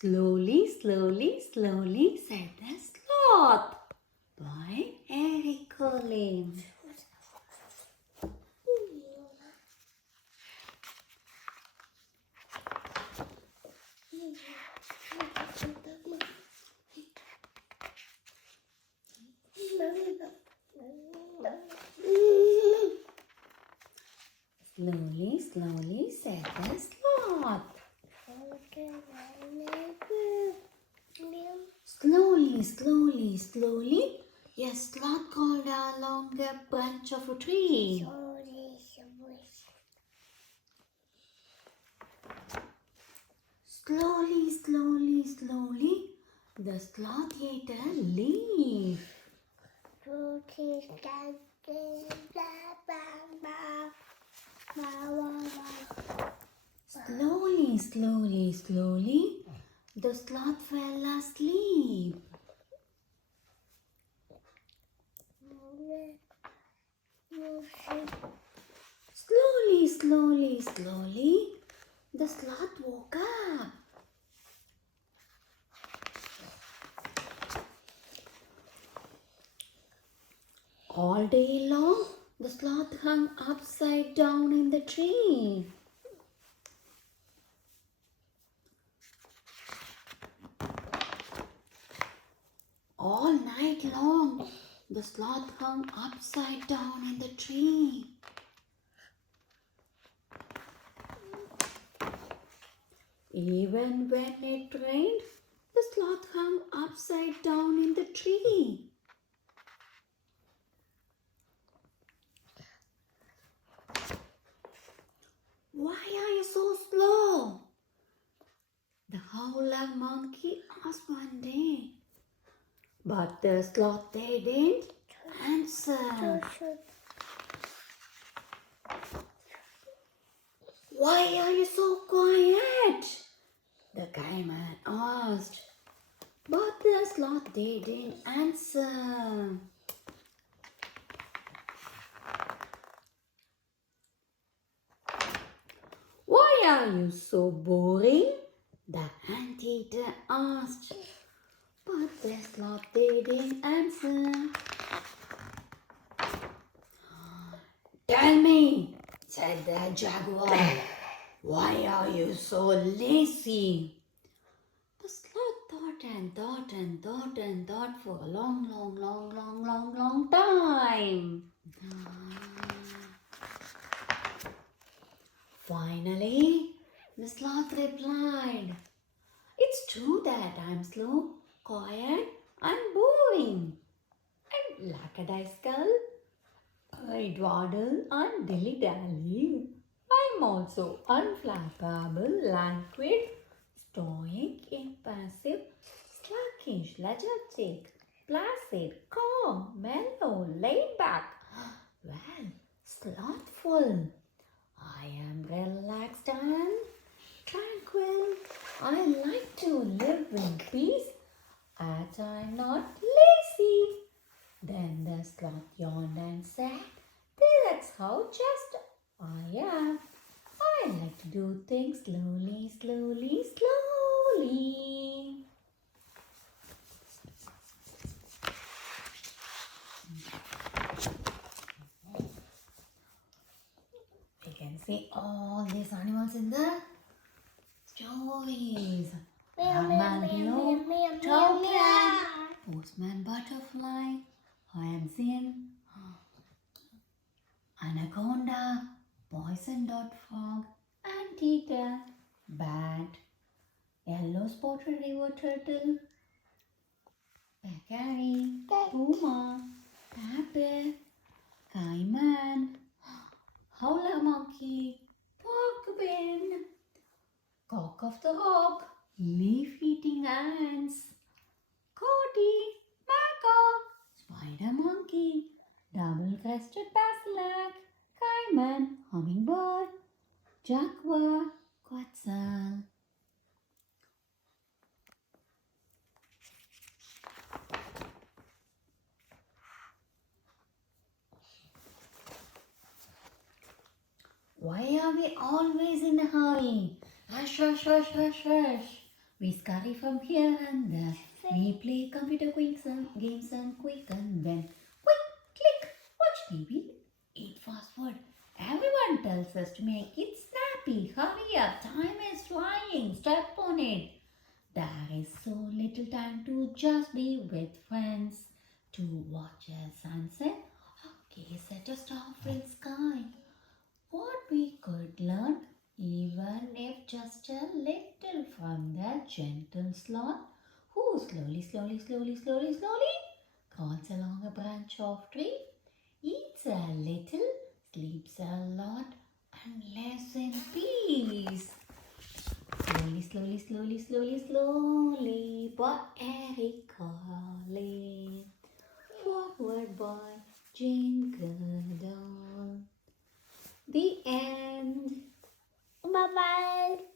Slowly, slowly, slowly, said the sloth. By Eric Collins. Slowly, slowly, said the sloth. Slowly, slowly, slowly, a sloth crawled along a branch of a tree. Slowly, slowly, slowly, the sloth ate a leaf. Slowly, slowly, slowly, the sloth fell asleep. Slowly, slowly, slowly, the sloth woke up. All day long, the sloth hung upside down in the tree. All night long, the sloth hung upside down in the tree. Even when it rained, the sloth hung upside down in the tree. Why are you so slow? The howler monkey asked one day. But the sloth didn't answer. Why are you so quiet? The cayman asked. But the sloth didn't answer. Why are you so boring? The anteater asked. But the sloth didn't answer. Tell me, said the jaguar, why are you so lazy? The sloth thought and thought and thought and thought for a long time. Finally, the sloth replied, it's true that I'm slow, quiet and boring. I'm lackadaisical. I dawdle and dilly-dally. I'm also unflappable, languid, stoic, impassive, sluggish, lethargic, placid, calm, mellow, laid back. Well, slothful. I am relaxed and tranquil. I like to live in peace, and I'm not lazy. Then the sloth yawned and said, that's how just I am. I like to do things slowly, slowly, slowly. You can see all these animals in the stories. Armadillo, toucan, postman butterfly, hyacinth, anaconda, poison dart frog, anteater, bat, yellow spotted river turtle, peccary, puma, tapir, cayman, howler monkey, porcupine, cock of the hawk, leaf-eating ants, coati, macaque, spider monkey, double-crested basilisk, cayman, hummingbird, jaguar, quetzal. Why are we always in a hurry? Rush, rush, rush, rush, rush. We scurry from here and there. We play computer games and quick and then quick, click, watch TV, eat fast food. Everyone tells us to make it snappy. Hurry up, time is flying, step on it. There is so little time to just be with friends, to watch a sunset or gaze at a star-filled sky. What we could learn, even if just a little, from the gentle sloth who slowly crawls along a branch of tree, eats a little, sleeps a lot, and lives in peace. Slowly, by Eric Carle. Forward by Jane Goodall. The end. Bye bye.